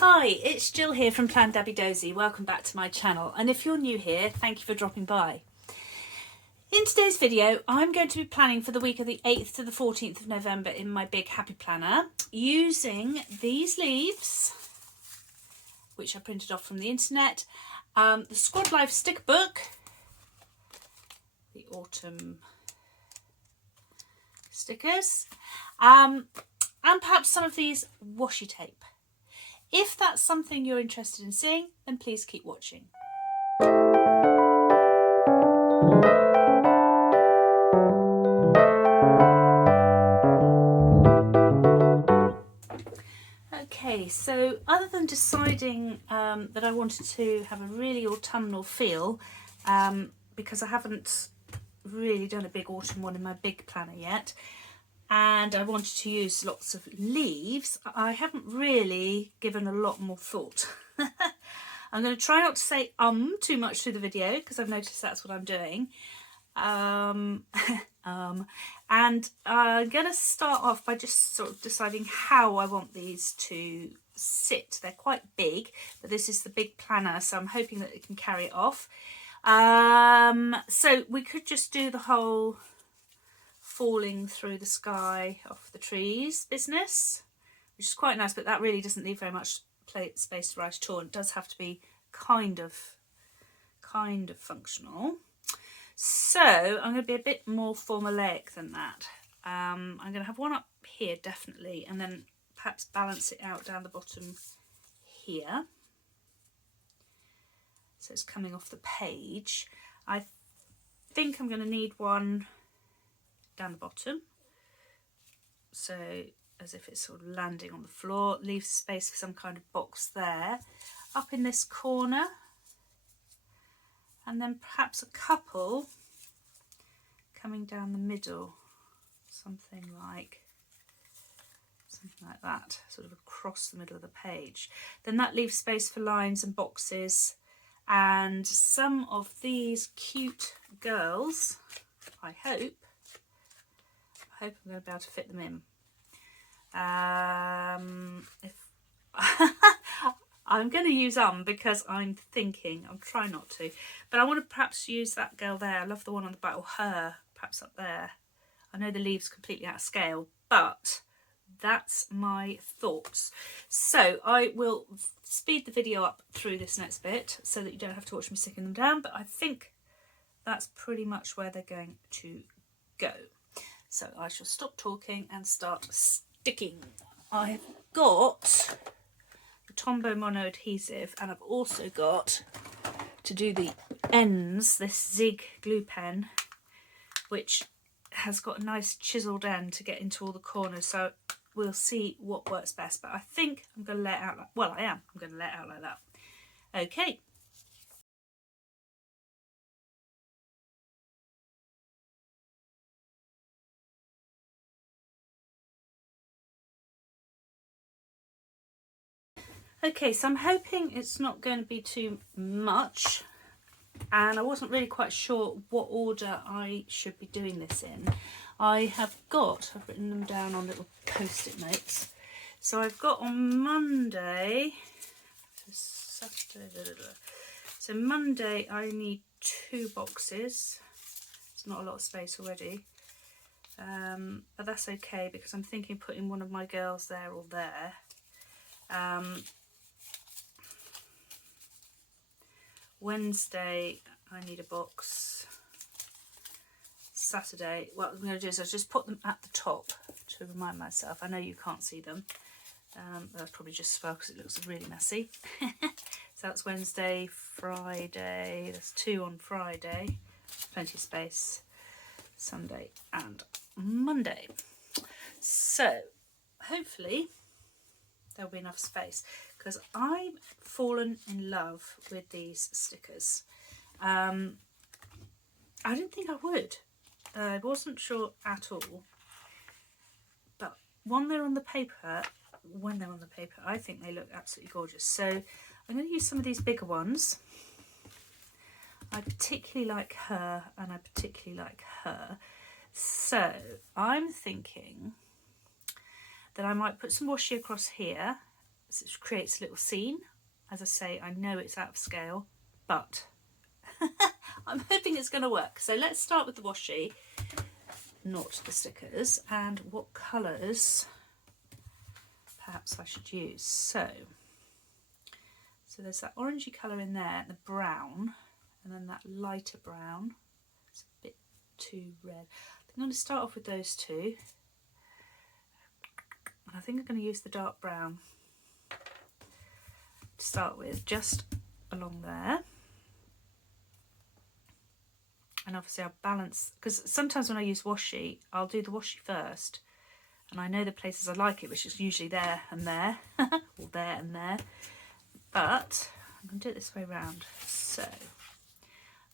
Hi, it's Jill here from Plan Dabby Dozy. Welcome back to my channel, and if you're new here, thank you for dropping by. In today's video, I'm going to be planning for the week of the 8th to the 14th of November in my big happy planner using these leaves, which I printed off from the internet, the Squad Life sticker book, the autumn stickers, and perhaps some of these washi tape. If that's something you're interested in seeing, then please keep watching. Okay, so other than deciding that I wanted to have a really autumnal feel, because I haven't really done a big autumn one in my big planner yet, and I wanted to use lots of leaves, I haven't really given a lot more thought. I'm going to try not to say too much through the video, because I've noticed that's what I'm doing. And I'm going to start off by just sort of deciding how I want these to sit. They're quite big, but this is the big planner, so I'm hoping that it can carry it off. So we could just do the whole falling through the sky off the trees business, which is quite nice, but that really doesn't leave very much space to write at all. It does have to be kind of functional. So I'm going to be a bit more formulaic than that. I'm going to have one up here definitely, and then perhaps balance it out down the bottom here, so it's coming off the page. I think I'm going to need one down the bottom, so as if it's sort of landing on the floor, leave space for some kind of box there, up in this corner, and then perhaps a couple coming down the middle, something like that, sort of across the middle of the page. Then that leaves space for lines and boxes, and some of these cute girls, I hope I'm going to be able to fit them in. If I'm going to use because I'm thinking, I'll try not to, but I want to perhaps use that girl there. I love the one on the back, or her, perhaps up there. I know the leave's completely out of scale, but that's my thoughts. So I will speed the video up through this next bit so that you don't have to watch me sticking them down, but I think that's pretty much where they're going to go. So I shall stop talking and start sticking. I've got the Tombow Mono adhesive, and I've also got, to do the ends, this Zig glue pen, which has got a nice chiselled end to get into all the corners. So we'll see what works best, but I think I'm going to lay it out like, well, I'm going to lay it out like that. Okay. Okay, so I'm hoping it's not going to be too much, and I wasn't really quite sure what order I should be doing this in. I've written them down on little post-it notes. So I've got on Monday, so Monday I need 2 boxes. It's not a lot of space already, but that's okay because I'm thinking putting one of my girls there or there. Wednesday I need a box. Saturday, what I'm going to do is I'll just put them at the top to remind myself. I know you can't see them, that's probably just as well because it looks really messy. So that's Wednesday, Friday, there's 2 on Friday, plenty of space, Sunday and Monday. So hopefully there'll be enough space, because I've fallen in love with these stickers. I didn't think I would. I wasn't sure at all, but when they're on the paper, I think they look absolutely gorgeous. So I'm going to use some of these bigger ones. I particularly like her, and I particularly like her. So I'm thinking that I might put some washi across here it creates a little scene. As I say, I know it's out of scale, but I'm hoping it's going to work. So let's start with the washi, not the stickers, and what colours perhaps I should use. So there's that orangey colour in there, the brown, and then that lighter brown. It's a bit too red. I'm going to start off with those two. And I think I'm going to use the dark brown to start with, just along there. And obviously I'll balance, because sometimes when I use washi, I'll do the washi first. And I know the places I like it, which is usually there and there, or there and there. But I'm going to do it this way round. So I'm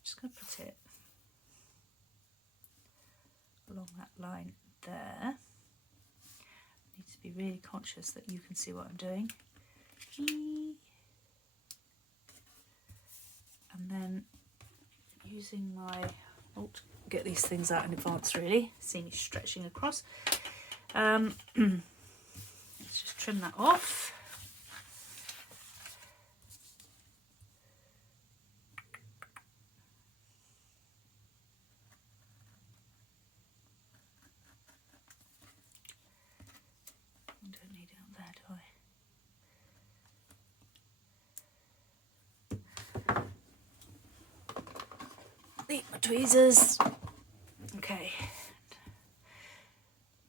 just going to put it along that line there. I need to be really conscious that you can see what I'm doing. And then using my, get these things out in advance really, see me stretching across. Let's just trim that off. I don't need it up there, do I? Need my tweezers. Okay.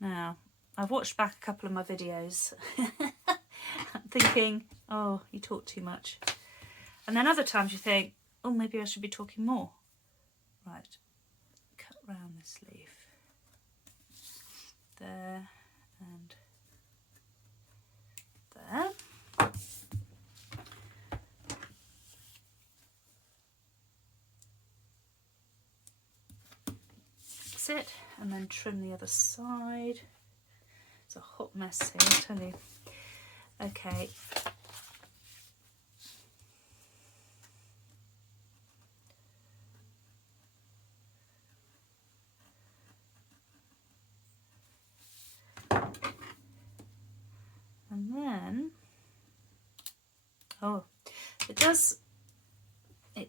Now, I've watched back a couple of my videos. I'm thinking, oh, you talk too much. And then other times you think, oh, maybe I should be talking more. Right. Cut round this leaf. There and there. It, and then trim the other side. It's a hot mess here, I tell you. Okay. And then, oh, it does. I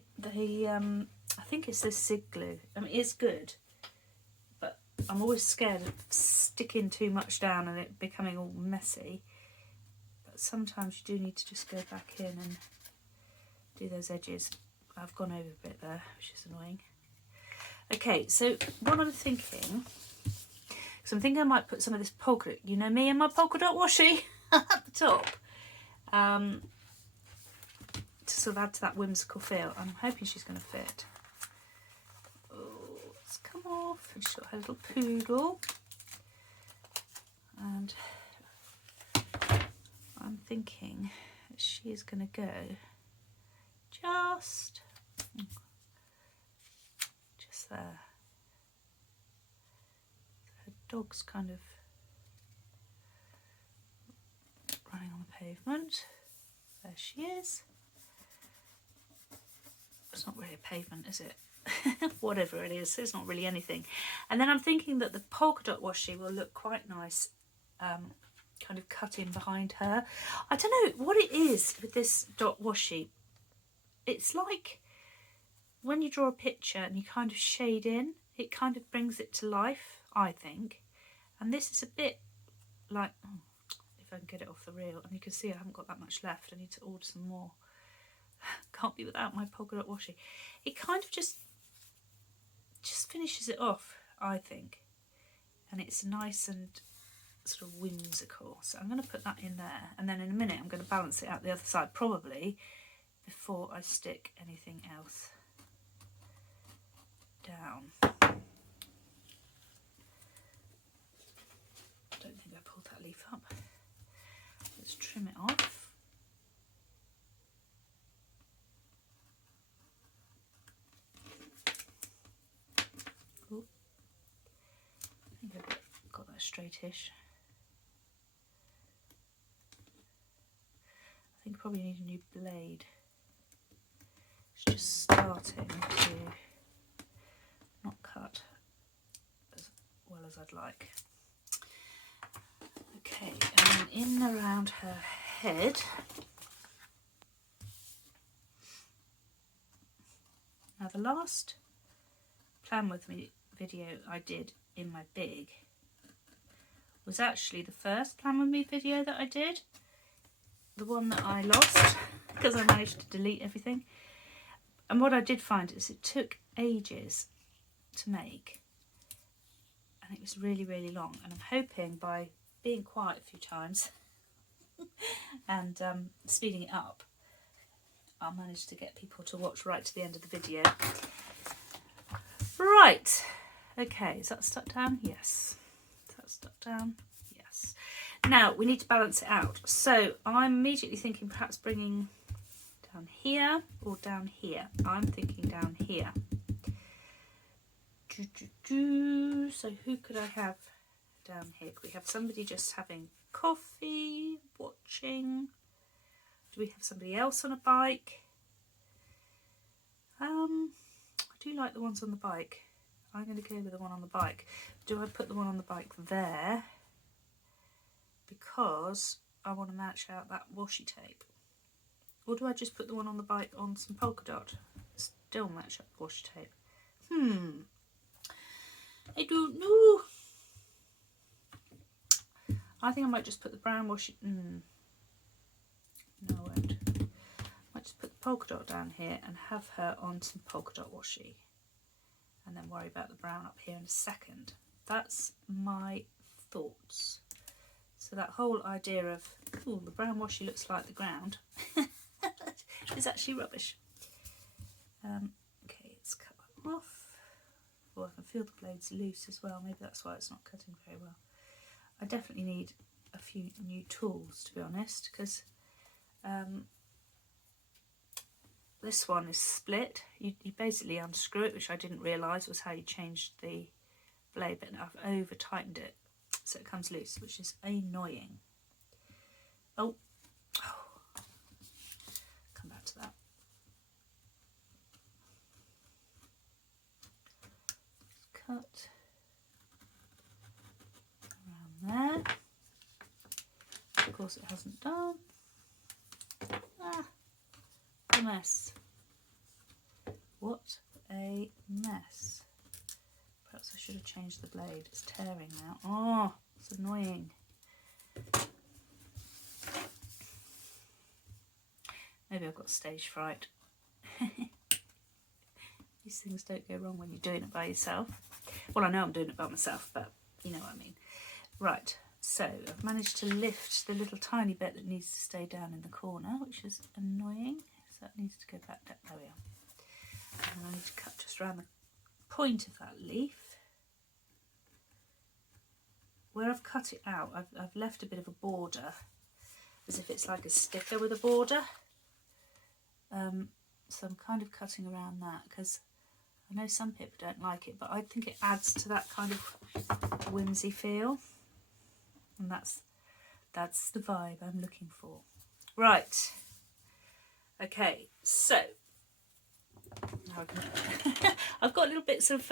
think it's this Zig glue. I mean, it's good. I'm always scared of sticking too much down and it becoming all messy. But sometimes you do need to just go back in and do those edges. I've gone over a bit there, which is annoying. Okay, so what I'm thinking, because I'm thinking I might put some of this polka, you know me and my polka dot washi at the top, to sort of add to that whimsical feel. I'm hoping she's going to fit. Come off, and she's got her little poodle, and I'm thinking she is going to go just there. Her dog's kind of running on the pavement. There she is. It's not really a pavement, is it? Whatever it is, it's not really anything. And then I'm thinking that the polka dot washi will look quite nice, kind of cut in behind her. I don't know what it is with this dot washi. It's like when you draw a picture and you kind of shade in, it kind of brings it to life, I think. And this is a bit like, oh, if I can get it off the reel, and you can see I haven't got that much left. I need to order some more. Can't be without my polka dot washi. It kind of just finishes it off, I think, and it's nice and sort of whimsical. So I'm going to put that in there, and then in a minute I'm going to balance it out the other side, probably before I stick anything else down. I don't think I pulled that leaf up. Let's trim it off. Straightish. I think I probably need a new blade. It's just starting to not cut as well as I'd like. Okay, and then in around her ahead. Now the last Plan With Me video I did in my big was actually the first Plan With Me video that I did. The one that I lost because I managed to delete everything. And what I did find is it took ages to make. And it was really, really long. And I'm hoping by being quiet a few times and speeding it up, I'll manage to get people to watch right to the end of the video. Right. Okay, is that stuck down? Yes. Is that stuck down? Yes. Now, we need to balance it out. So I'm immediately thinking perhaps bringing down here or down here. I'm thinking down here. So who could I have down here? Could we have somebody just having coffee, watching? Do we have somebody else on a bike? I do like the ones on the bike. I'm going to go with the one on the bike. Do I put the one on the bike there? Because I want to match out that washi tape. Or do I just put the one on the bike on some polka dot? Still match up the washi tape. I don't know. I think I might just put the brown washi... No, I won't. I might just put the polka dot down here and have her on some polka dot washi. And then worry about the brown up here in a second. That's my thoughts. So that whole idea of, oh, the brown washi looks like the ground is actually rubbish. Okay, let's cut that off. Oh, I can feel the blades loose as well. Maybe that's why it's not cutting very well. I definitely need a few new tools, to be honest, because this one is split. You basically unscrew it, which I didn't realise was how you changed the blade, but I've over tightened it so it comes loose, which is annoying. Oh, come back to that. Cut around there. Of course it hasn't done. A mess. What a mess. Perhaps I should have changed the blade. It's tearing now. Oh, it's annoying. Maybe I've got stage fright. These things don't go wrong when you're doing it by yourself. Well, I know I'm doing it by myself, but you know what I mean. Right, so I've managed to lift the little tiny bit that needs to stay down in the corner, which is annoying. So that needs to go back down. There we are. And I need to cut just around the point of that leaf. Where I've cut it out, I've left a bit of a border, as if it's like a sticker with a border. So I'm kind of cutting around that because I know some people don't like it, but I think it adds to that kind of whimsy feel, and that's the vibe I'm looking for. Right. Okay, so now I've got little bits of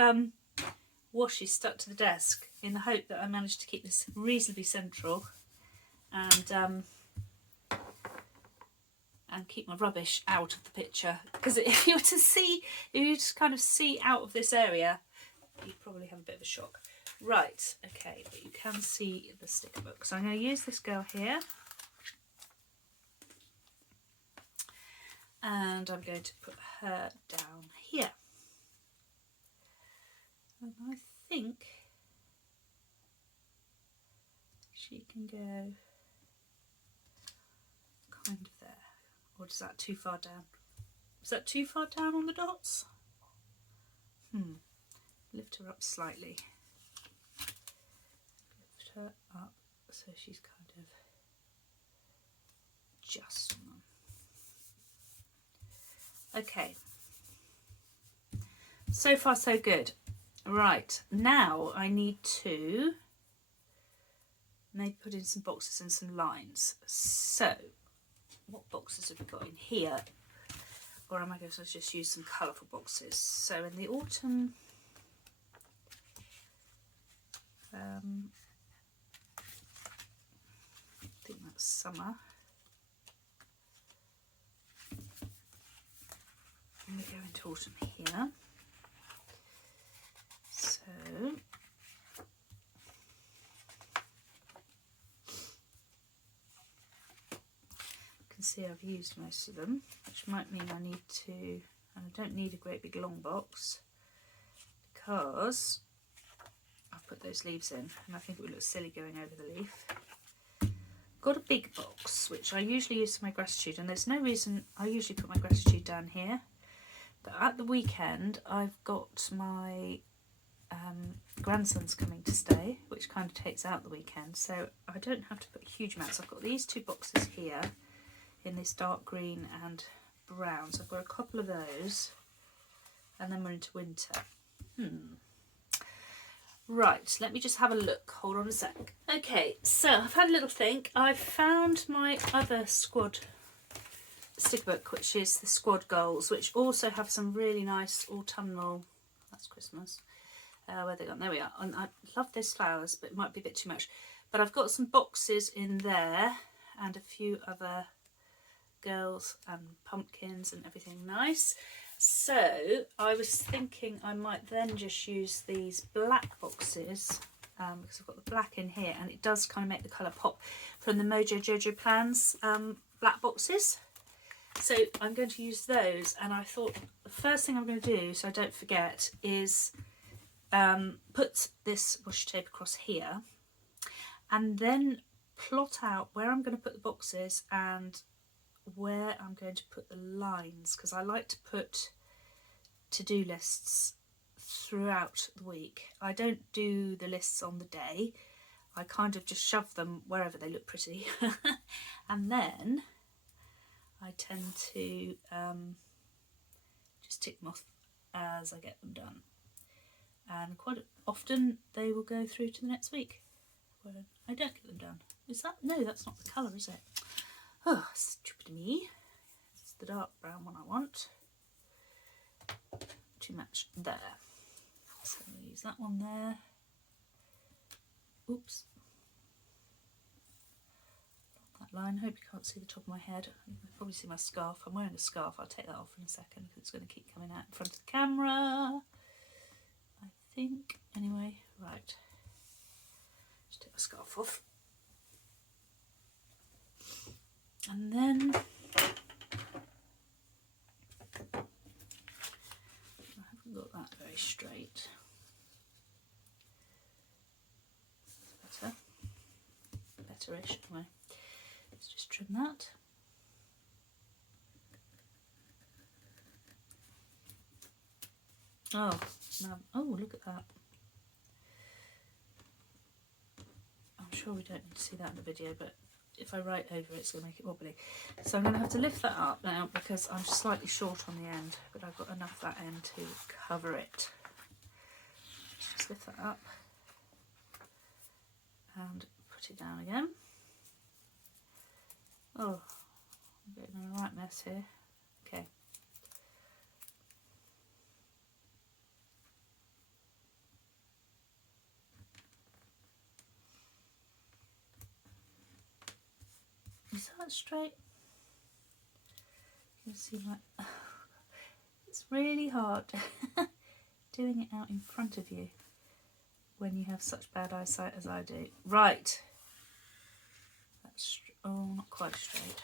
washi stuck to the desk in the hope that I managed to keep this reasonably central and keep my rubbish out of the picture, because if you were to see, if you just kind of see out of this area, you'd probably have a bit of a shock. Right, okay, but you can see the sticker book. So I'm going to use this girl here, and I'm going to put her down here. And I think she can go kind of there. Or is that too far down? Is that too far down on the dots? Lift her up slightly. Lift her up so she's kind of just on them. Okay. So far so good. Right, now I need to maybe put in some boxes and some lines. So, what boxes have we got in here? Or am I going to just use some colourful boxes? So in the autumn, I think that's summer. going to go into autumn here. So you can see I've used most of them, which might mean I need to, and I don't need a great big long box because I've put those leaves in and I think it would look silly going over the leaf. Got a big box which I usually use for my gratitude, and there's no reason I usually put my gratitude down here, but at the weekend I've got my grandson's coming to stay, which kind of takes out the weekend, so I don't have to put huge amounts. I've got these two boxes here in this dark green and brown, so I've got a couple of those, and then we're into winter. Right, let me just have a look. Hold on a sec. Okay, so I've had a little think. I've found my other squad sticker book, which is the Squad Goals, which also have some really nice autumnal, that's Christmas, where they gone? There we are. And I love those flowers, but it might be a bit too much. But I've got some boxes in there and a few other girls and pumpkins and everything nice. So I was thinking I might then just use these black boxes because I've got the black in here, and it does kind of make the colour pop from the Mojo Jojo Plans black boxes. So I'm going to use those, and I thought the first thing I'm going to do, so I don't forget, is put this washi tape across here and then plot out where I'm going to put the boxes and where I'm going to put the lines, because I like to put to-do lists throughout the week. I don't do the lists on the day. I kind of just shove them wherever they look pretty and then I tend to just tick them off as I get them done, and quite often they will go through to the next week when I don't get them done. Is that? No, that's not the colour, is it? Oh, stupid me. It's the dark brown one I want to match there. So I'm going to use that one there. Oops. That line. Hope you can't see the top of my head. You can probably see my scarf. I'm wearing a scarf. I'll take that off in a second because it's going to keep coming out in front of the camera, I think. Anyway, right. Just take my scarf off. And then I haven't got that very straight. Better. Better-ish anyway. Let's just trim that. Oh, now, oh, look at that. I'm sure we don't need to see that in the video, but if I write over it, it's going to make it wobbly. So I'm going to have to lift that up now because I'm slightly short on the end, but I've got enough that end to cover it. Let's just lift that up and put it down again. Oh, I'm getting in a right mess here. Okay. Is that straight? You can see my... It's really hard doing it out in front of you when you have such bad eyesight as I do. Right. That's oh, not quite straight.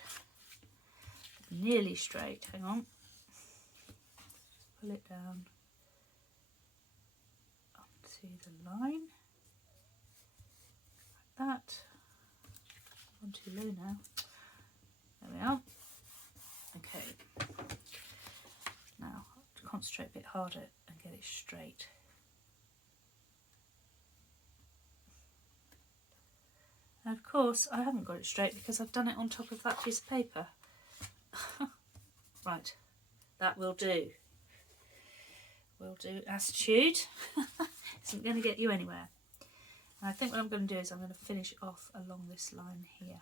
Nearly straight. Hang on. Just pull it down onto the line. Like that. Gone too low now. There we are. Okay. Now concentrate a bit harder and get it straight. And of course I haven't got it straight because I've done it on top of that piece of paper. Right, that will do. Will do. Attitude isn't going to get you anywhere. And I think what I'm going to do is I'm going to finish off along this line here.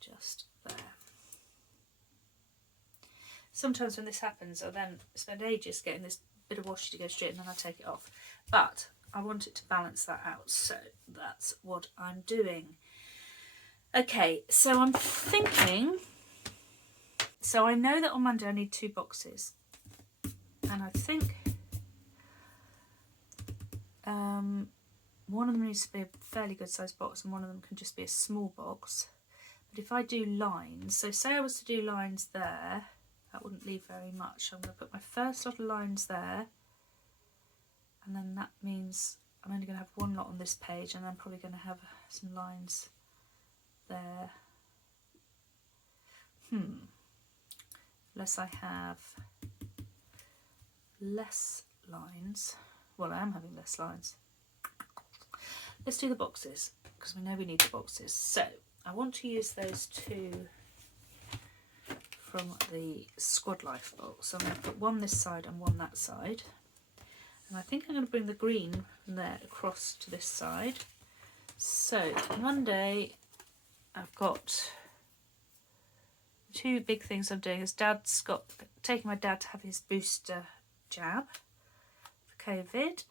Just there. Sometimes when this happens, I then spend ages getting this bit of washi to go straight and then I take it off. But I want it to balance that out, so that's what I'm doing. Okay, so I'm thinking, So I know that on Monday I need 2 boxes, and I think one of them needs to be a fairly good sized box and one of them can just be a small box. But if I do lines, so say I was to do lines there, that wouldn't leave very much. I'm going to put my first lot of lines there, and then that means I'm only going to have one lot on this page, and I'm probably going to have some lines there. Unless I have less lines. Well, I am having less lines. Let's do the boxes, because we know we need the boxes. So I want to use those 2 from the Squad Life box. So I'm going to put one this side and one that side. And I think I'm going to bring the green from there across to this side. So Monday, I've got 2 big things I'm doing. Is taking my dad to have his booster jab for COVID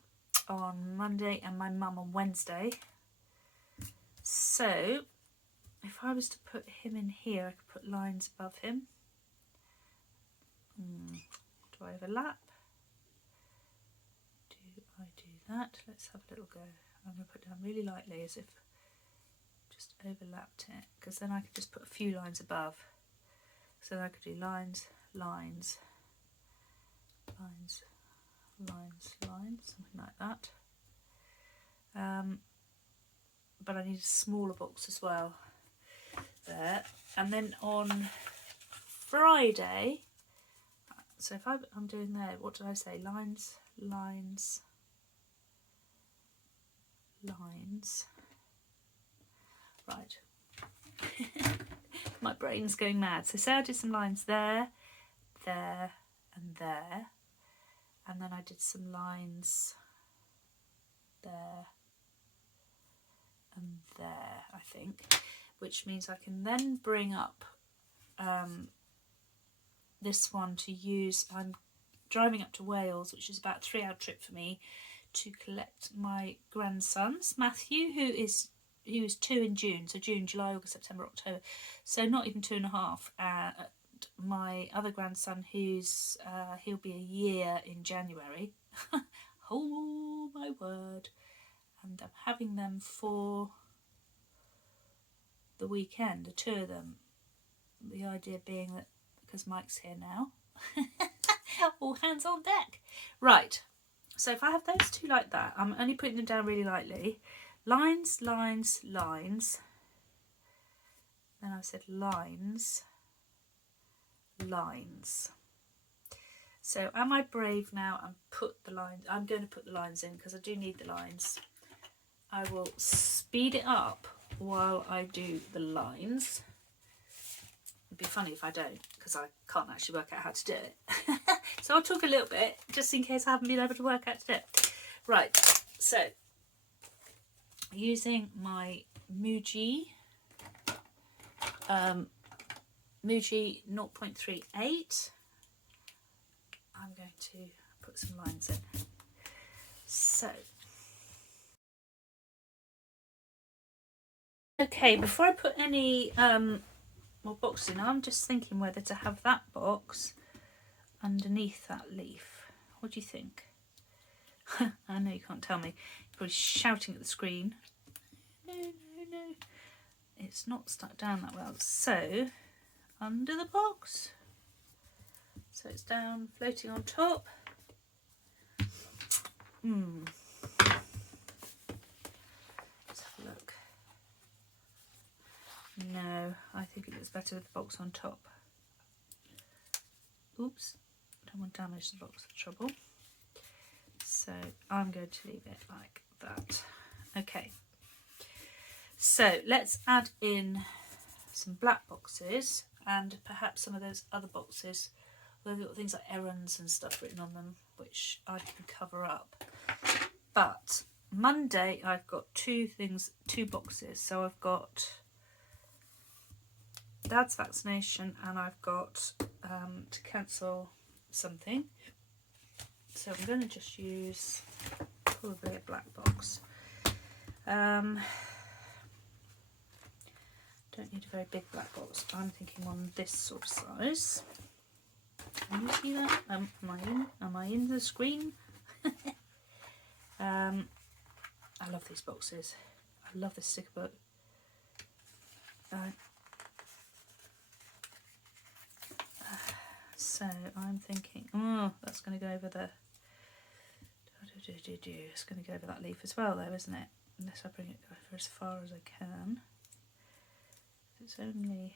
on Monday, and my mum on Wednesday. So if I was to put him in here, I could put lines above him. Do I overlap? Do I do that? Let's have a little go. I'm going to put down really lightly, as if just overlapped it, because then I could just put a few lines above. So I could do lines, lines, lines, lines, lines, something like that. But I need a smaller box as well there. And then on Friday, so if I'm doing there, what did I say? Lines, lines, lines. Right. My brain's going mad. So say I did some lines there, there, and there. And then I did some lines there and there, I think, which means I can then bring up this one to use. I'm driving up to Wales, which is about a 3-hour trip for me, to collect my grandsons, Matthew, who is 2 in June, so June, July, August, September, October, so not even 2.5. My other grandson, who's he'll be a year in January. Oh my word. And I'm having them for the weekend, the 2 of them. The idea being that because Mike's here now, all hands on deck. Right, so if I have those 2 like that, I'm only putting them down really lightly. Lines, lines, lines. Then I said lines, lines. So am I brave now and put the lines? I'm going to put the lines in because I do need the lines. I will speed it up while I do the lines. It'd be funny if I don't, because I can't actually work out how to do it. So I'll talk a little bit just in case I haven't been able to work out to do it. Right, so using my Muji 0.38, I'm going to put some lines in. So, okay, before I put any more boxes in, I'm just thinking whether to have that box underneath that leaf. What do you think? I know you can't tell me. You're probably shouting at the screen. No, no, no. It's not stuck down that well. So, under the box. So it's down, floating on top. Let's have a look. No, I think it looks better with the box on top. Oops, don't want to damage the box for trouble. So I'm going to leave it like that. Okay, so let's add in some black boxes and perhaps some of those other boxes where they've got things like errands and stuff written on them, which I can cover up. But Monday I've got 2 boxes. So I've got Dad's vaccination and I've got to cancel something. So I'm going to just use probably a black box. Don't Don't need a very big black box. I'm thinking one this sort of size. Can you see that? Am I in the screen? I love these boxes. I love this sticker book. So I'm thinking, oh, that's going to go over the. It's going to go over that leaf as well, though, isn't it? Unless I bring it over as far as I can. It's only.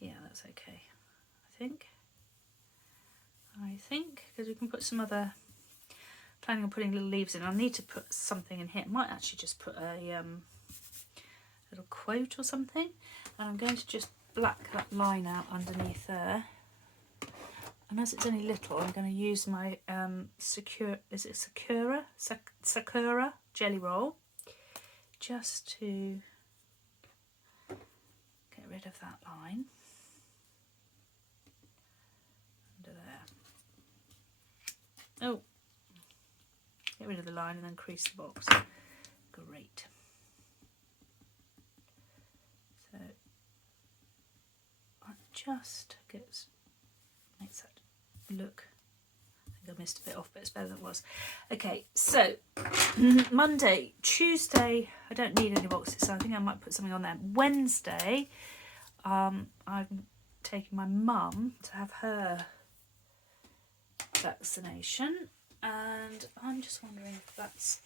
Yeah, that's okay. I think because we can put some other. Planning on putting little leaves in. I need to put something in here. I might actually just put a little quote or something. And I'm going to just black that line out underneath there. And as it's only little, I'm going to use my Sakura jelly roll just to get rid of that line under there. Oh, get rid of the line and then crease the box. Great. So I just makes that look. I think I missed a bit off, but it's better than it was. Okay, so Monday, Tuesday, I don't need any boxes, so I think I might put something on there. Wednesday, I'm taking my mum to have her vaccination, and I'm just wondering if that's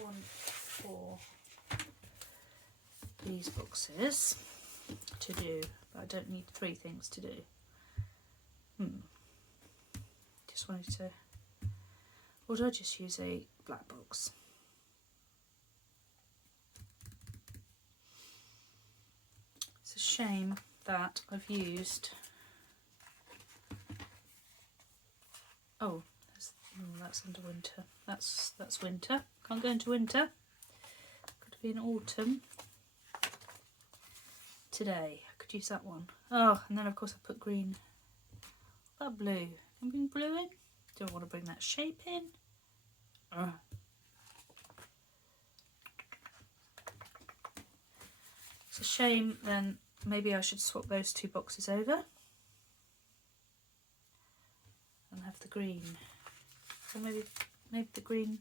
one for these boxes to do, but I don't need 3 things to do. Just wanted to, or do I just use a black box? It's a shame that I've used, that's under winter. That's winter. Can't go into winter. Could be in autumn. Today, I could use that one. Oh, and then of course I put green. That blue. Can I bring blue in? Do I want to bring that shape in? It's a shame. Then maybe I should swap those 2 boxes over and have the green. So maybe the green.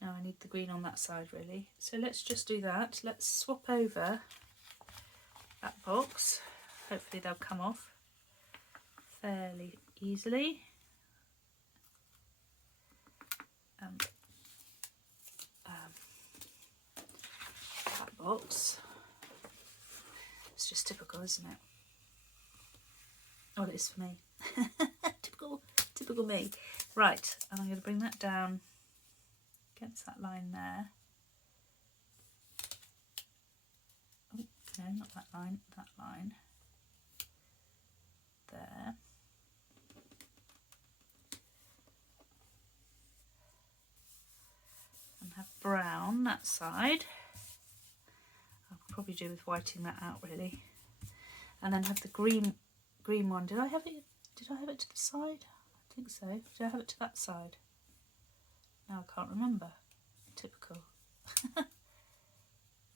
No, I need the green on that side really. So let's just do that. Let's swap over that box. Hopefully they'll come off fairly easily. That box. It's just typical, isn't it? Oh, it is for me. Typical me. Right, and I'm going to bring that down against that line there. Oh, no, not that line, that line. There. And have brown that side. I'll probably do with whiting that out really. And then have the green one. Did I have it to the side? I think so. Did I have it to that side? Now I can't remember. Typical.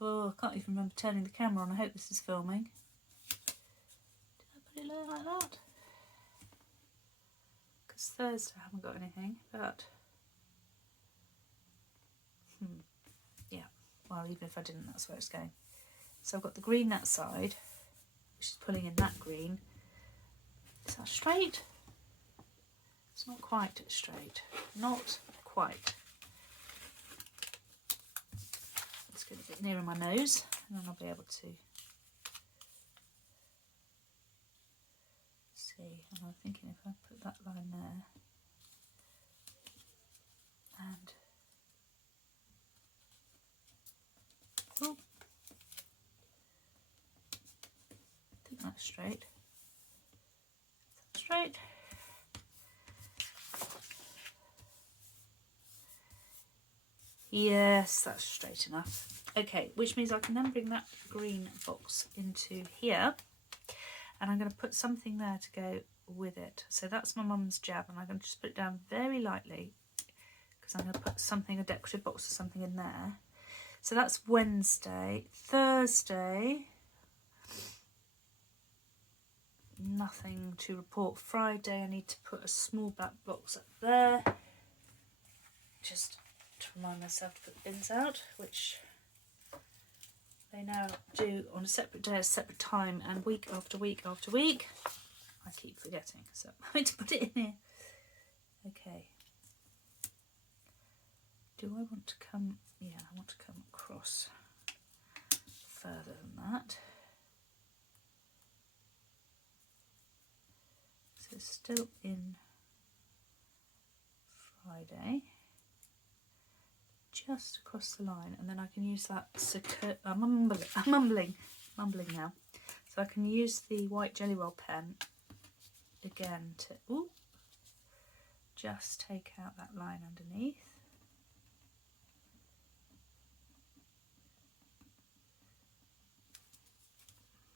Oh, I can't even remember turning the camera on. I hope this is filming. Did I put it there like that? Because Thursday I haven't got anything, but yeah. Well, even if I didn't, that's where it's going. So I've got the green that side, which is pulling in that green. Is that straight? It's not quite straight. Not quite. Let's get a bit nearer my nose and then I'll be able to see. And I'm thinking if I put that line there and oh, I think that's straight. Straight. Yes, that's straight enough. Okay, which means I can then bring that green box into here and I'm going to put something there to go with it. So that's my mum's jab and I'm going to just put it down very lightly because I'm going to put something, a decorative box or something in there. So that's Wednesday. Thursday, nothing to report. Friday, I need to put a small black box up there, just to remind myself to put the bins out, which they now do on a separate day, a separate time, and week after week after week. I keep forgetting, so I'm going to put it in here. Okay. Do I want to come? Yeah, I want to come across further than that. So it's still in Friday, just across the line, and then I can use that I'm mumbling now. So I can use the white Jelly Roll pen again to just take out that line underneath.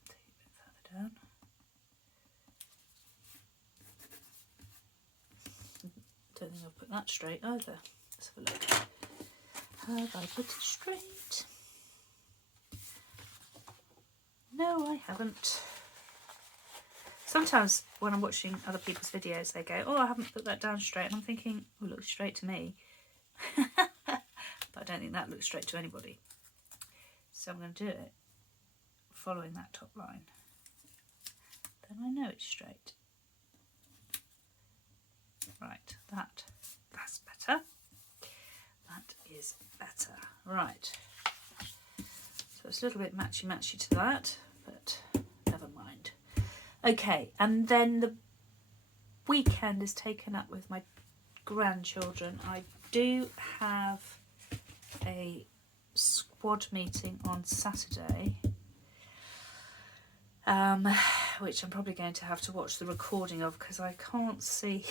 Take it a bit further down. Don't think I'll put that straight either. Let's have a look. Have I put it straight? No, I haven't. Sometimes when I'm watching other people's videos, they go, oh, I haven't put that down straight. And I'm thinking, oh, it looks straight to me. But I don't think that looks straight to anybody. So I'm going to do it following that top line. Then I know it's straight. Right, that's better. That is better. Right. So it's a little bit matchy to that, but never mind. Okay, and then the weekend is taken up with my grandchildren. I do have a squad meeting on Saturday, which I'm probably going to have to watch the recording of because I can't see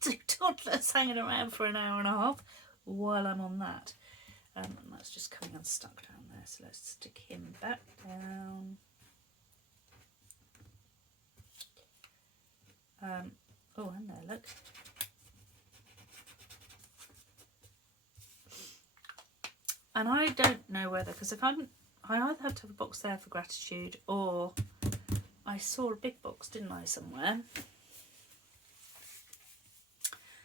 two toddlers hanging around for an hour and a half while I'm on that. And that's just coming unstuck down there, so let's stick him back down. Oh, and there, look. And I don't know whether, because I either had to have a box there for gratitude, or I saw a big box, didn't I, somewhere?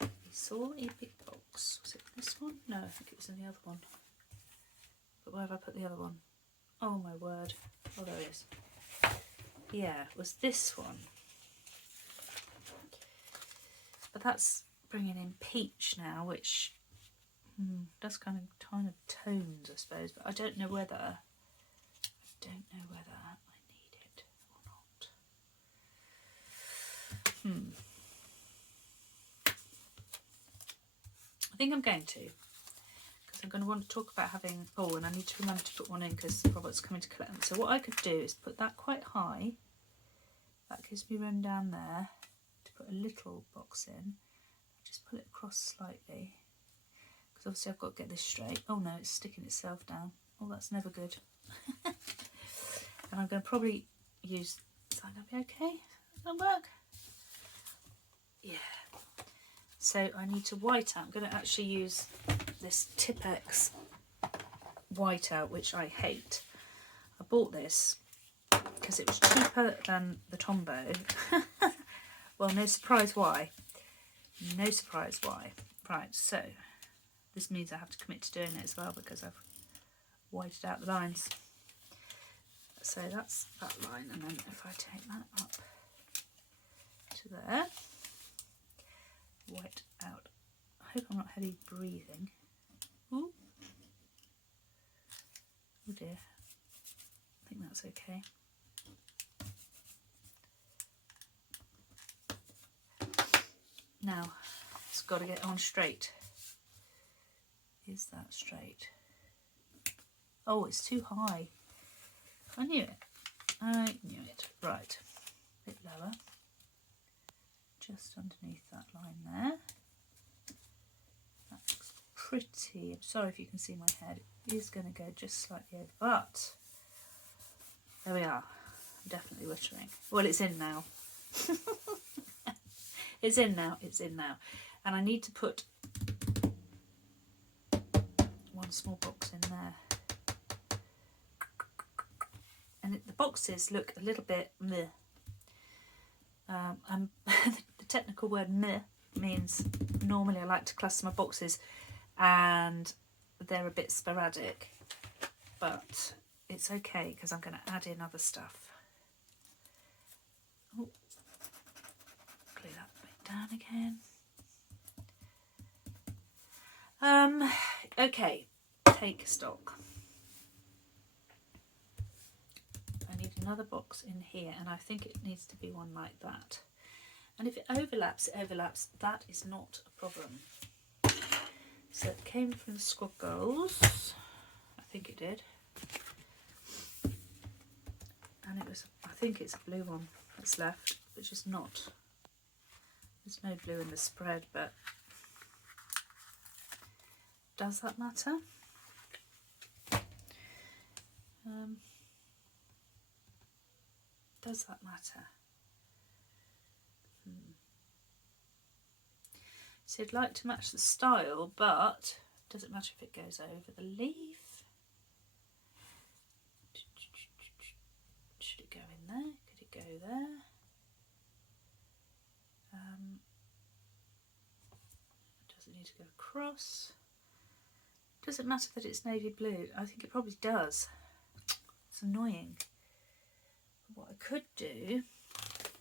I saw a big box. Was it this one? No, I think it was in the other one. But where have I put the other one? Oh my word. Oh, there it is. Yeah, it was this one. But that's bringing in peach now, which does kind of tones, I suppose. But I don't know whether I need it or not. I think I'm going to, because I'm going to want to talk about having. Oh, and I need to remember to put one in because Robert's coming to collect them. So what I could do is put that quite high. That gives me room down there to put a little box in. Just pull it across slightly, because obviously I've got to get this straight. Oh no, it's sticking itself down. Oh, that's never good. And I'm going to probably use. Is that going to be okay? Is that going to work? Yeah. So I need to white out. I'm going to actually use this Tipp-Ex whiteout, which I hate. I bought this because it was cheaper than the Tombow. Well, no surprise why. No surprise why. Right, so this means I have to commit to doing it as well because I've whited out the lines. So that's that line, and then if I take that up to there, white out. I hope I'm not heavy breathing. Ooh. Oh dear. I think that's okay. Now, it's got to get on straight. Is that straight? Oh, it's too high. I knew it. I knew it. Right. A bit lower. Just underneath that line there. That looks pretty. I'm sorry if you can see my head. It is going to go just slightly over, but there we are. I'm definitely wittering. Well, it's in now. It's in now. It's in now. And I need to put one small box in there. And the boxes look a little bit meh. The technical word meh means normally I like to cluster my boxes and they're a bit sporadic, but it's okay because I'm going to add in other stuff. Oh, glue that bit down again. Okay, take stock. I need another box in here, and I think it needs to be one like that. And if it overlaps, it overlaps. That is not a problem. So it came from the Squaggles. I think it did. And it was, I think it's a blue one that's left, which is not. There's no blue in the spread, but does that matter? Does that matter? So you'd like to match the style, but does it matter if it goes over the leaf? Should it go in there? Could it go there? Does it need to go across? Does it matter that it's navy blue? I think it probably does. It's annoying. What I could do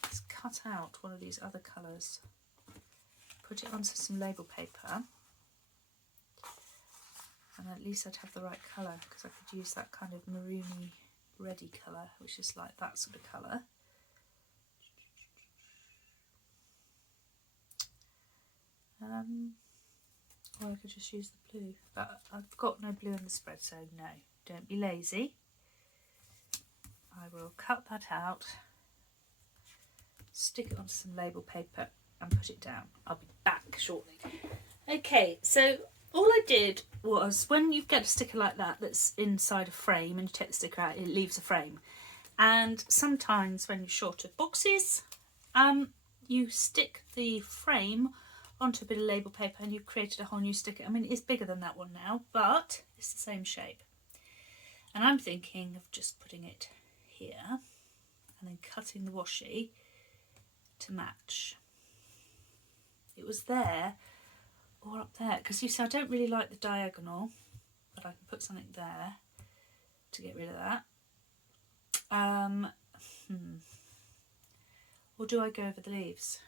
is cut out one of these other colours, put it onto some label paper, and at least I'd have the right colour, because I could use that kind of maroony reddy colour, which is like that sort of colour. Or I could just use the blue, but I've got no blue in the spread, so no, don't be lazy. I will cut that out, stick it onto some label paper and put it down. I'll be back shortly. Okay, so all I did was, when you get a sticker like that that's inside a frame and you take the sticker out, it leaves a frame. And sometimes when you're short of boxes, you stick the frame onto a bit of label paper and you've created a whole new sticker. I mean, it's bigger than that one now, but it's the same shape. And I'm thinking of just putting it here and then cutting the washi to match. It was there or up there, because you see I don't really like the diagonal, but I can put something there to get rid of that. Or do I go over the leaves?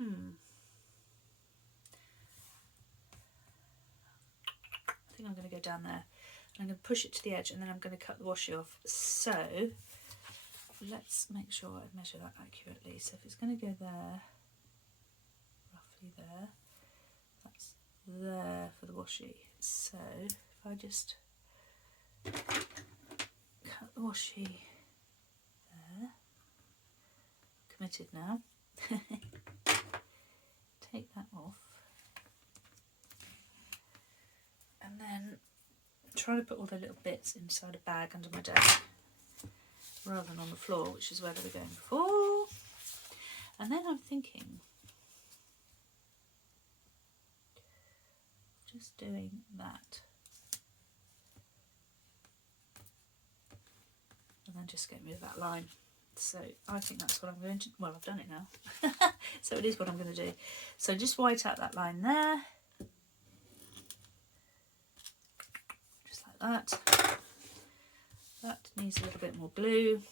I think I'm going to go down there. I'm going to push it to the edge and then I'm going to cut the washi off. So let's make sure I measure that accurately. So if it's going to go there, roughly there, that's there for the washi. So if I just cut the washi there, committed now, take that off, and then try to put all the little bits inside a bag under my desk rather than on the floor, which is where they were going before. And then I'm thinking, just doing that, and then just getting rid of that line. So I think that's what I'm going to, well, I've done it now. So it is what I'm going to do. So just white out that line there, just like that. That needs a little bit more glue,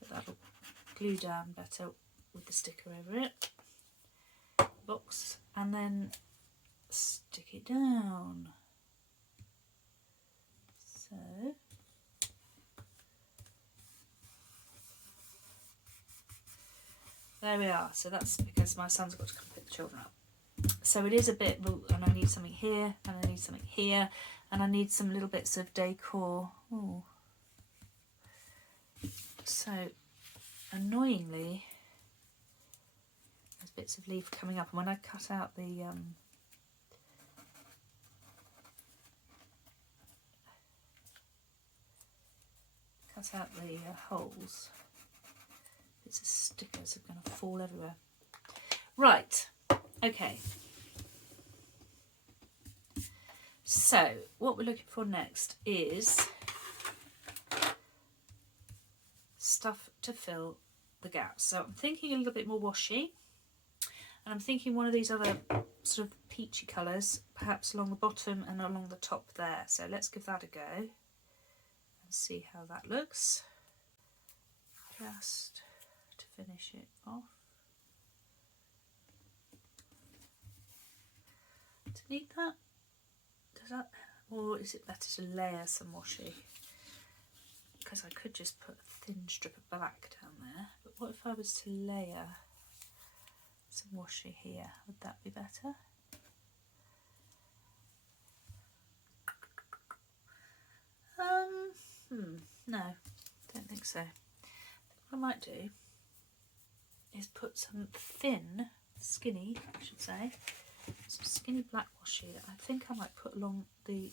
but that'll glue down better with the sticker over it. Box, and then stick it down. So there we are. So that's because my son's got to come pick the children up. So it is a bit, and I need something here, and I need something here, and I need some little bits of decor. Ooh. So annoyingly, there's bits of leaf coming up, and when I cut out the holes, bits of stickers are going to fall everywhere. Right, okay. So what we're looking for next is stuff to fill the gaps. So I'm thinking a little bit more washy, and I'm thinking one of these other sort of peachy colours, perhaps along the bottom and along the top there. So let's give that a go and see how that looks. Just to finish it off. To need that? Does that, or is it better to layer some washi? Because I could just put a thin strip of black down there, but what if I was to layer some washi here? Would that be better? No, don't think so. What I might do is put some thin, skinny, I should say, some skinny black washi that I think I might put along the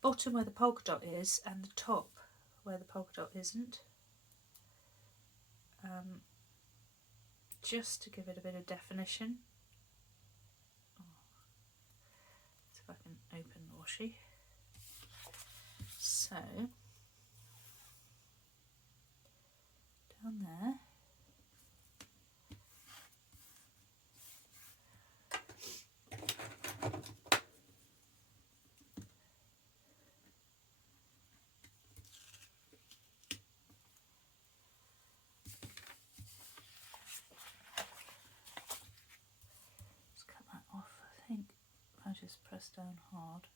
bottom where the polka dot is and the top where the polka dot isn't, just to give it a bit of definition. See if I can open the washi. So down there, just cut that off. I think if I just press down hard,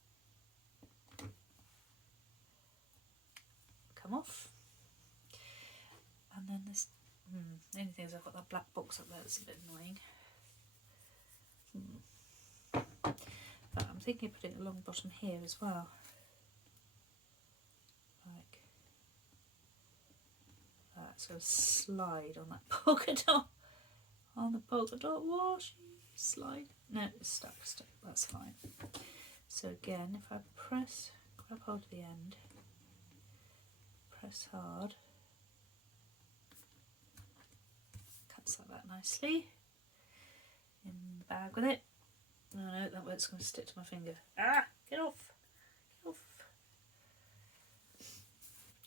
come off. And then this, the only thing is I've got that black box up there that's a bit annoying. But I'm thinking of putting it along the bottom here as well. Like that, so slide on that polka dot. On the polka dot washi, slide. No, it's stuck, that's fine. So again, if I press, grab hold of the end, press hard, cuts like that nicely, in the bag with it. Oh no, that way it's going to stick to my finger. Ah, get off, get off.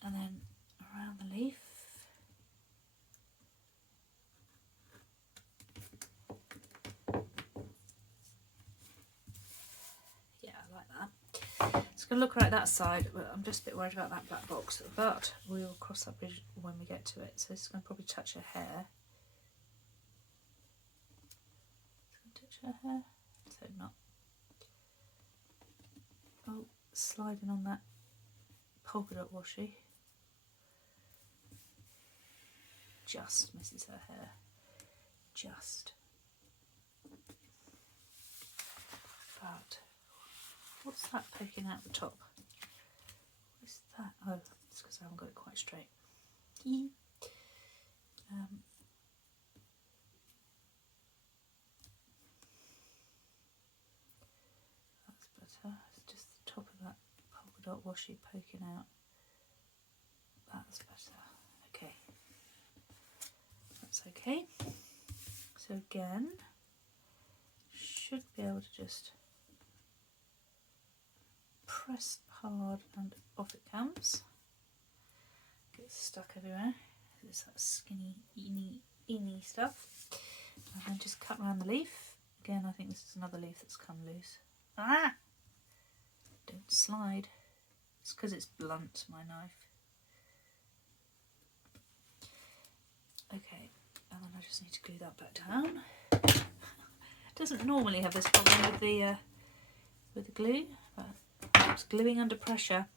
And then around the leaf. Yeah, I like that. It's going to look like that side, but I'm just a bit worried about that black box. But we'll cross that bridge when we get to it. So this is going to probably touch her hair. It's going to touch her hair. So not. Oh, sliding on that polka dot washi. Just misses her hair. Just. But what's that poking out the top? What is that? Oh, it's because I haven't got it quite straight. That's better. It's just the top of that polka dot washi poking out. That's better. Okay. That's okay. So again, should be able to just press hard and off it comes. Gets stuck everywhere. It's that skinny, eeny stuff. And then just cut around the leaf. Again, I think this is another leaf that's come loose. Ah! Don't slide. It's because it's blunt, my knife. Okay, and then I just need to glue that back down. It doesn't normally have this problem with the glue, but it's gluing under pressure.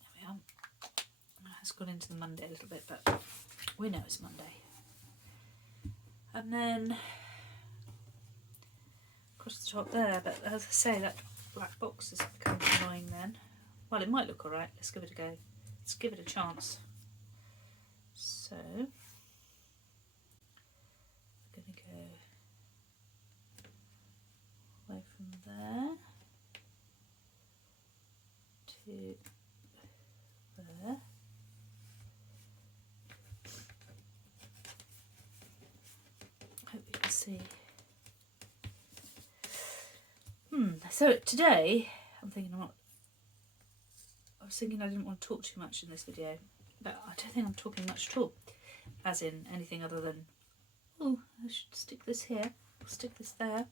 There we are. It's gone into the Monday a little bit, but we know it's Monday. And then across the top there, but as I say, that black box has become annoying then. Well, it might look alright. Let's give it a go. Let's give it a chance. So I'm going to go away from there to there. see. So today, I'm thinking I was thinking I didn't want to talk too much in this video, but I don't think I'm talking much at all, as in anything other than, oh, I should stick this here, I'll stick this there.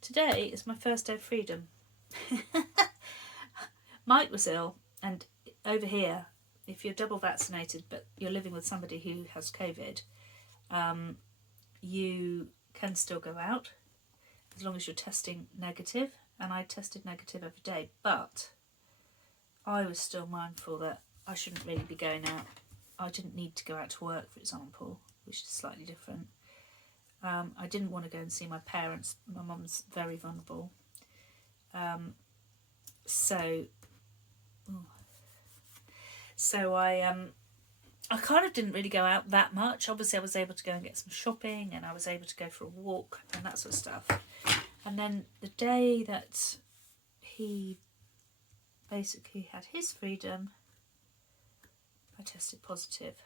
Today is my first day of freedom. Mike was ill, and over here, if you're double vaccinated but you're living with somebody who has COVID, you can still go out as long as you're testing negative, and I tested negative every day, but I was still mindful that I shouldn't really be going out. I didn't need to go out to work, for example, which is slightly different. I didn't want to go and see my parents. My mum's very vulnerable. So I kind of didn't really go out that much. Obviously I was able to go and get some shopping, and I was able to go for a walk and that sort of stuff. And then the day that he basically had his freedom, I tested positive.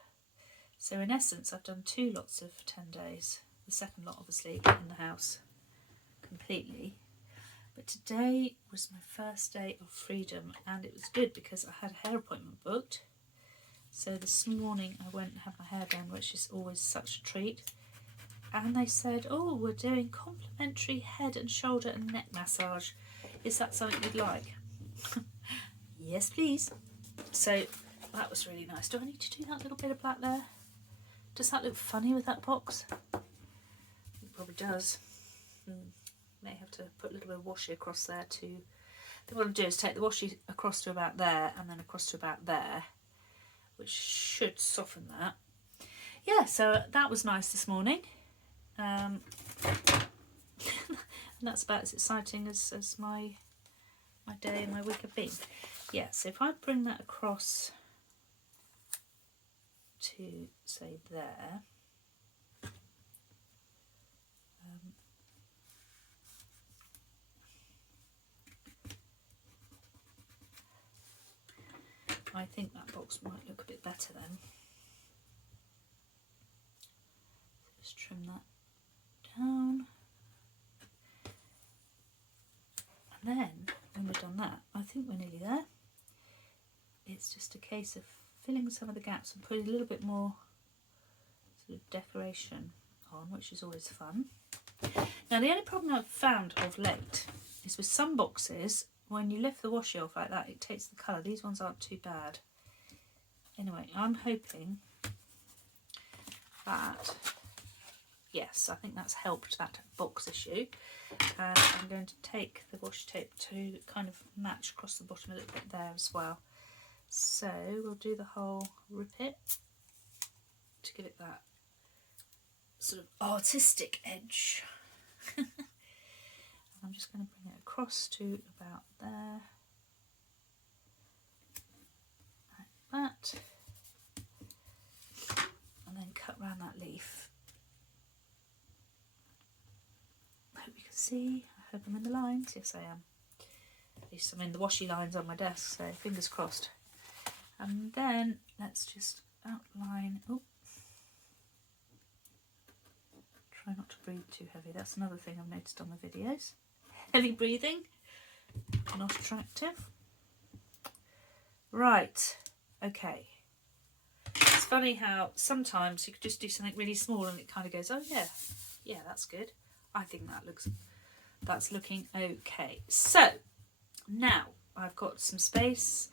So in essence I've done 2 lots of 10 days. The second lot obviously in the house completely. But today was my first day of freedom, and it was good because I had a hair appointment booked. So this morning I went and had my hair done, which is always such a treat. And they said, oh, we're doing complimentary head and shoulder and neck massage. Is that something you'd like? Yes, please. So that was really nice. Do I need to do that little bit of black there? Does that look funny with that box? It probably does. May have to put a little bit of washi across there too. I think what I'll do is take the washi across to about there and then across to about there, which should soften that. Yeah, so that was nice this morning. And that's about as exciting as my day and my week have been. Yeah, so if I bring that across to, say, there, I think that box might look a bit better then. Just trim that down. And then, when we've done that, I think we're nearly there. It's just a case of filling some of the gaps and putting a little bit more sort of decoration on, which is always fun. Now the only problem I've found of late is with some boxes, when you lift the washi off like that, it takes the colour. These ones aren't too bad. Anyway, I'm hoping that, yes, I think that's helped that box issue. And I'm going to take the washi tape to kind of match across the bottom a little bit there as well. So we'll do the whole rip it to give it that sort of artistic edge. I'm just going to bring it across to about there, like that, and then cut around that leaf. I hope you can see. I hope I'm in the lines. Yes, I am. At least I'm in the washi lines on my desk, so fingers crossed. And then let's just outline. Oh, try not to breathe too heavy. That's another thing I've noticed on my videos. Heavy breathing, not attractive. Right, okay. It's funny how sometimes you could just do something really small and it kind of goes, oh yeah, that's good. I think that's looking okay. So now I've got some space.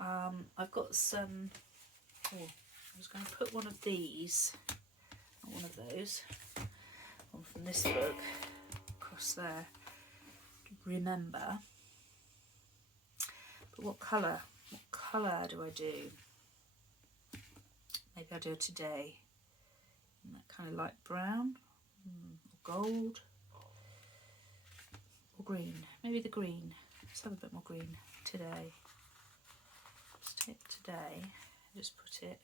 I've got some, I was going to put one of these, not one of those, one from this book across there. Remember, but what colour do I do? Maybe I'll do it today in that kind of light brown, or gold, or green. Maybe the green. Let's have a bit more green today. Let's take today, just put it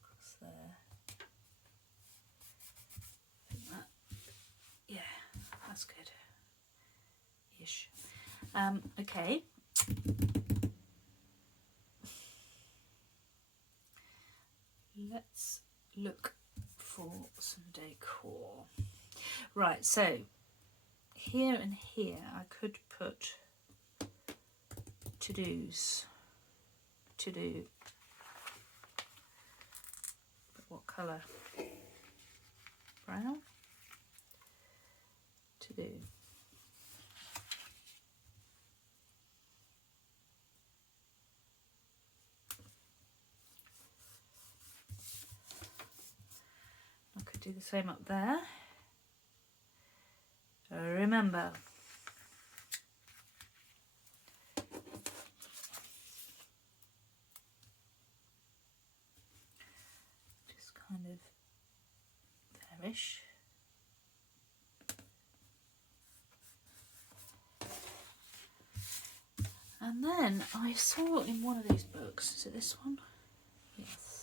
across there. That's good. Ish. Okay. Let's look for some decor. Right, so here and here I could put to-dos. To do. But what colour? Brown? To do. I could do the same up there. Remember, just kind of there-ish. And then I saw in one of these books, is it this one? Yes.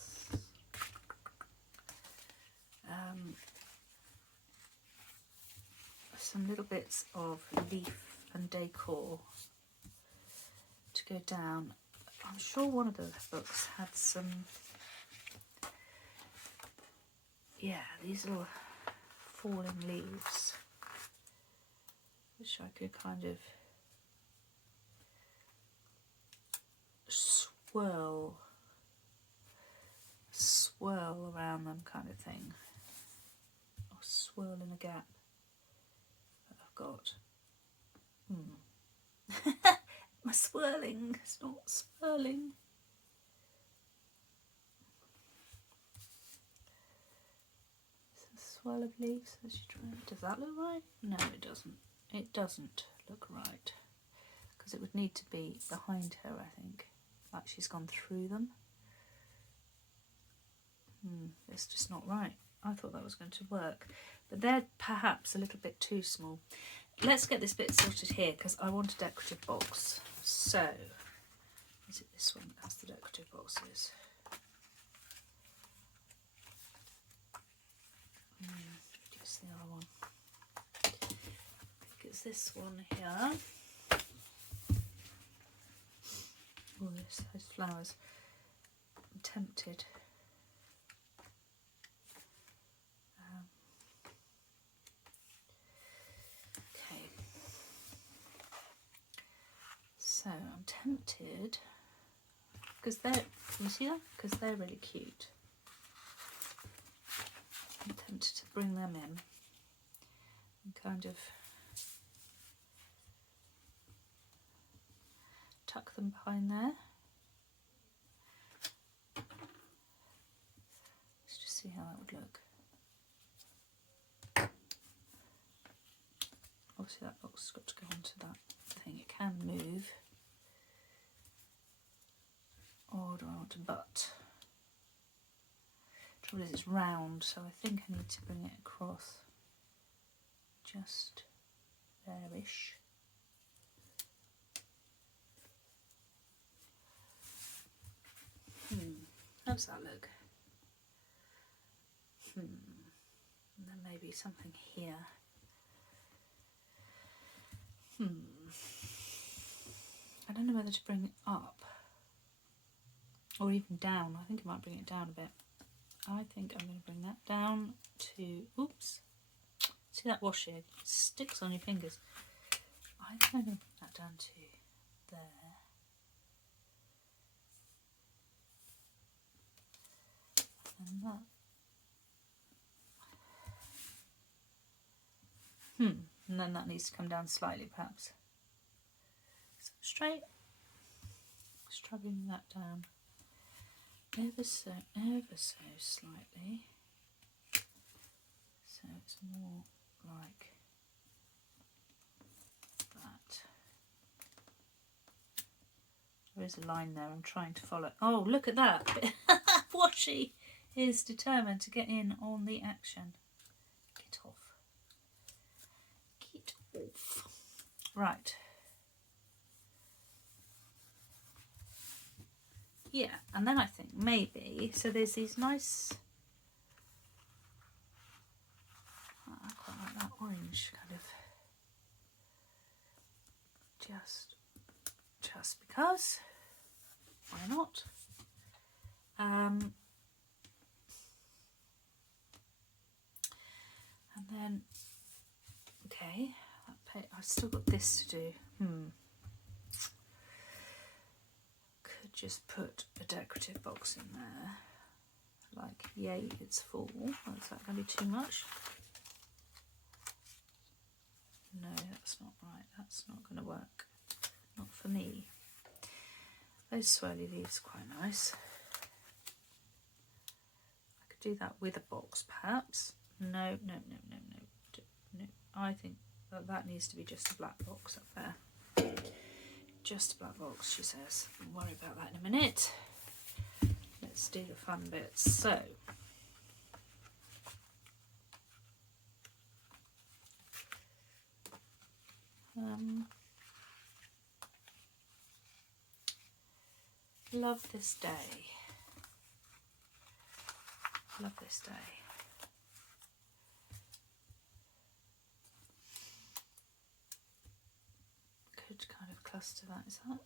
Some little bits of leaf and decor to go down. I'm sure one of the books had some, yeah, these little falling leaves, which I could kind of swirl around them, kind of thing, or swirl in a gap that I've got. My swirling, it's not swirling. It's a swirl of leaves as you try. Does that look right? No, it doesn't. It doesn't look right, because it would need to be behind her, I think, like she's gone through them. It's just not right. I thought that was going to work, but they're perhaps a little bit too small. Let's get this bit sorted here, because I want a decorative box. So, is it this one that has the decorative boxes? It's the other one. I think it's this one here. Oh, those flowers. I'm tempted. So I'm tempted, because they're, can you see that? Because they're really cute. I'm tempted to bring them in and kind of tuck them behind there. Let's just see how that would look. Obviously that box has got to go onto that thing. It can move. Or do I want to butt? The trouble is it's round, so I think I need to bring it across just there-ish. How does that look? And then maybe something here. I don't know whether to bring it up or even down. I think I might bring it down a bit. I think I'm going to bring that down to, oops, see that washi? It sticks on your fingers. I think I'm going to bring that down to there. And that. And then that needs to come down slightly, perhaps. So straight. Struggling that down ever so slightly. So it's more like that. There is a line there I'm trying to follow. Oh, look at that. Washi is determined to get in on the action. Get off. Get off. Right. Yeah, and then I think maybe, so there's these nice, I quite like that orange kind of, just because, why not? then, okay, I've still got this to do. Could just put a decorative box in there. Like, yay, it's full. Is that going to be too much? No, that's not right. That's not going to work. Not for me. Those swirly leaves are quite nice. I could do that with a box, perhaps. No. I think that needs to be just a black box up there. Just a black box, she says. Don't worry about that in a minute. Let's do the fun bits. So, love this day. Love this day. Could kind of cluster that, is that?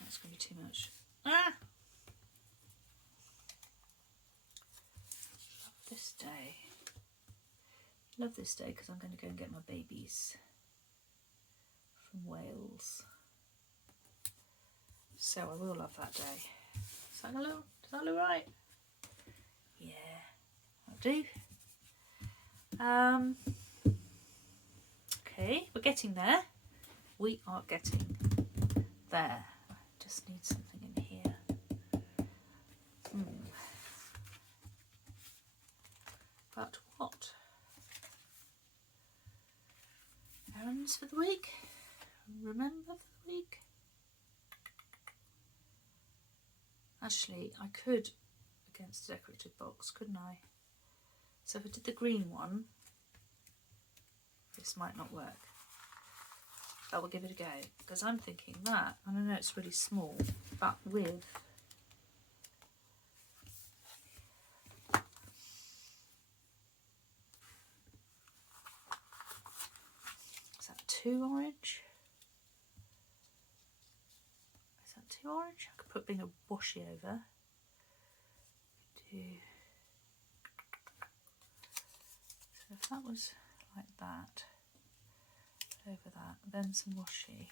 That's going to be too much. Ah! Love this day. Love this day because I'm going to go and get my babies from Wales. So I will love that day. Does that look right? Yeah, I'll do. Okay, we're getting there. We are getting there. I just need something in here. But what? Errands for the week? Remember for the week? Actually, I could against a decorative box, couldn't I? So if I did the green one, this might not work. But we'll give it a go, because I'm thinking that, and I know it's really small, but with is that too orange? Is that too orange? I could bring a washi over. So if that was like that, over that, then some washi.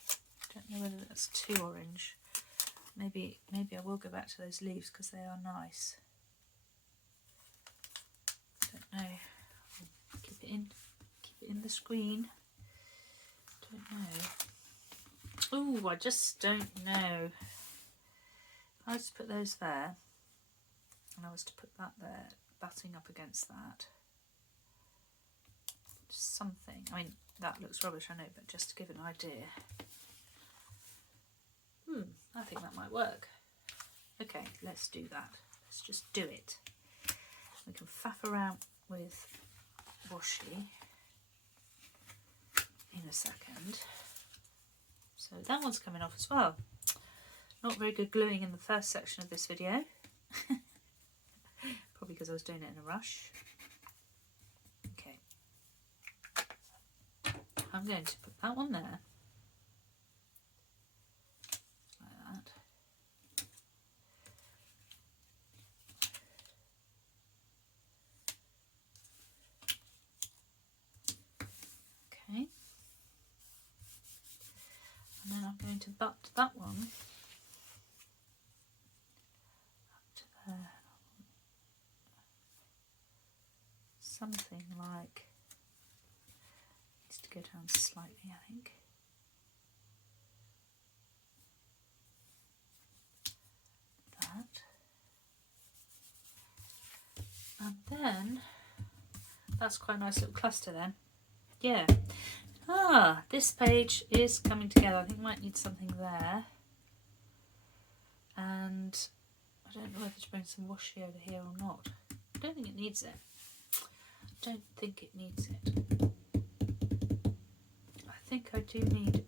Don't know whether that's too orange. Maybe I will go back to those leaves because they are nice. Don't know. I'll keep it in the screen. Don't know. Ooh, I just don't know. If I was to put those there, and I was to put that there, butting up against that. Just something. I mean, that looks rubbish, I know, but just to give an idea. I think that might work. Okay, let's do that. Let's just do it. We can faff around with washi in a second. So that one's coming off as well. Not very good gluing in the first section of this video. Probably because I was doing it in a rush. Okay. I'm going to put that one there. Like that. Okay. And then I'm going to butt that one up to there. Something like, needs to go down slightly, I think. That. And then, that's quite a nice little cluster then. Yeah. This page is coming together. I think I might need something there. And I don't know whether to bring some washi over here or not. I don't think it needs it. Don't think it needs it. I think I do need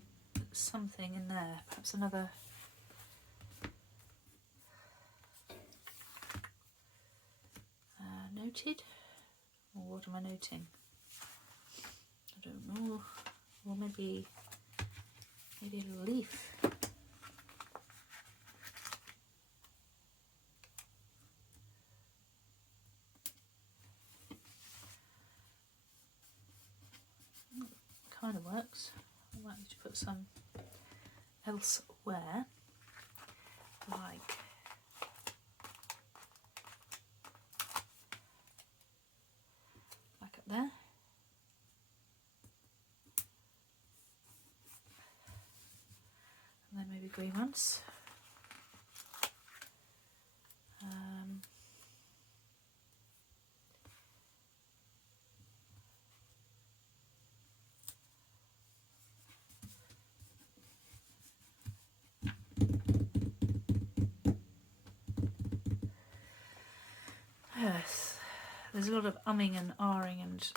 something in there, perhaps another noted, or what am I noting? I don't know. Or maybe a little leaf. works. I might need to put some elsewhere, like up there. And then maybe green ones. Yes, there's a lot of umming and ahhing and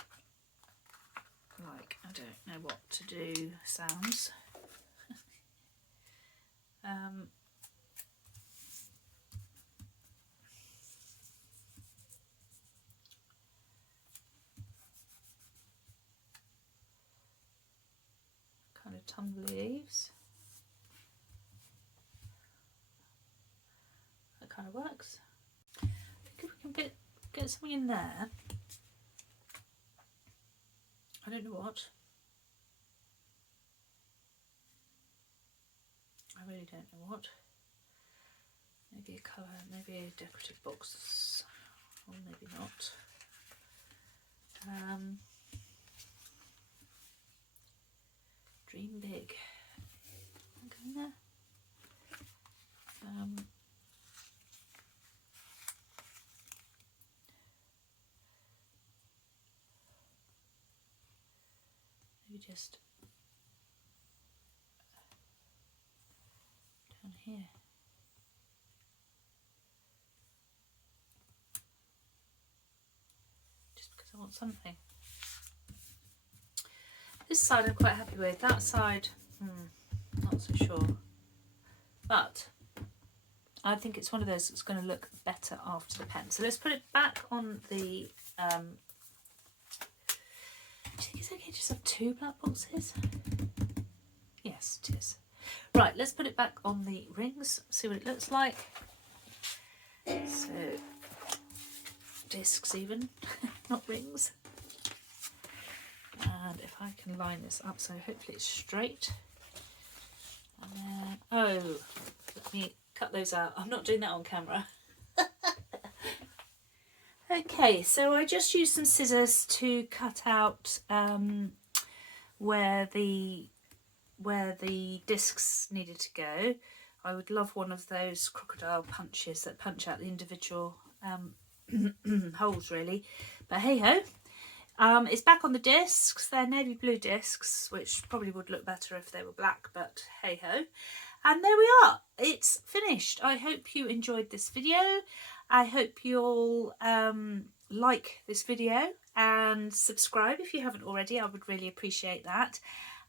like I don't know what to do sounds. Kind of tumbly leaves. That kind of works. I think if we can get something in there. I don't know what. I really don't know what. Maybe a colour, maybe a decorative box, or maybe not. Dream big. Go in there. Maybe just down here. Just because I want something. This side I'm quite happy with. That side, not so sure. But I think it's one of those that's going to look better after the pen. So let's put it back on the... do you think it's okay to just have 2 black boxes? Yes, it is. Right, let's put it back on the rings, see what it looks like. So, discs even, not rings. And if I can line this up so hopefully it's straight. And then, oh, let me cut those out. I'm not doing that on camera. Okay, so I just used some scissors to cut out where the discs needed to go. I would love one of those crocodile punches that punch out the individual holes really, but hey ho. It's back on the discs. They're navy blue discs, which probably would look better if they were black, but hey ho. And there we are, it's finished. I hope you enjoyed this video. I hope you'll like this video and subscribe if you haven't already. I would really appreciate that.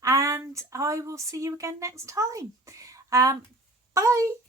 And I will see you again next time. Bye.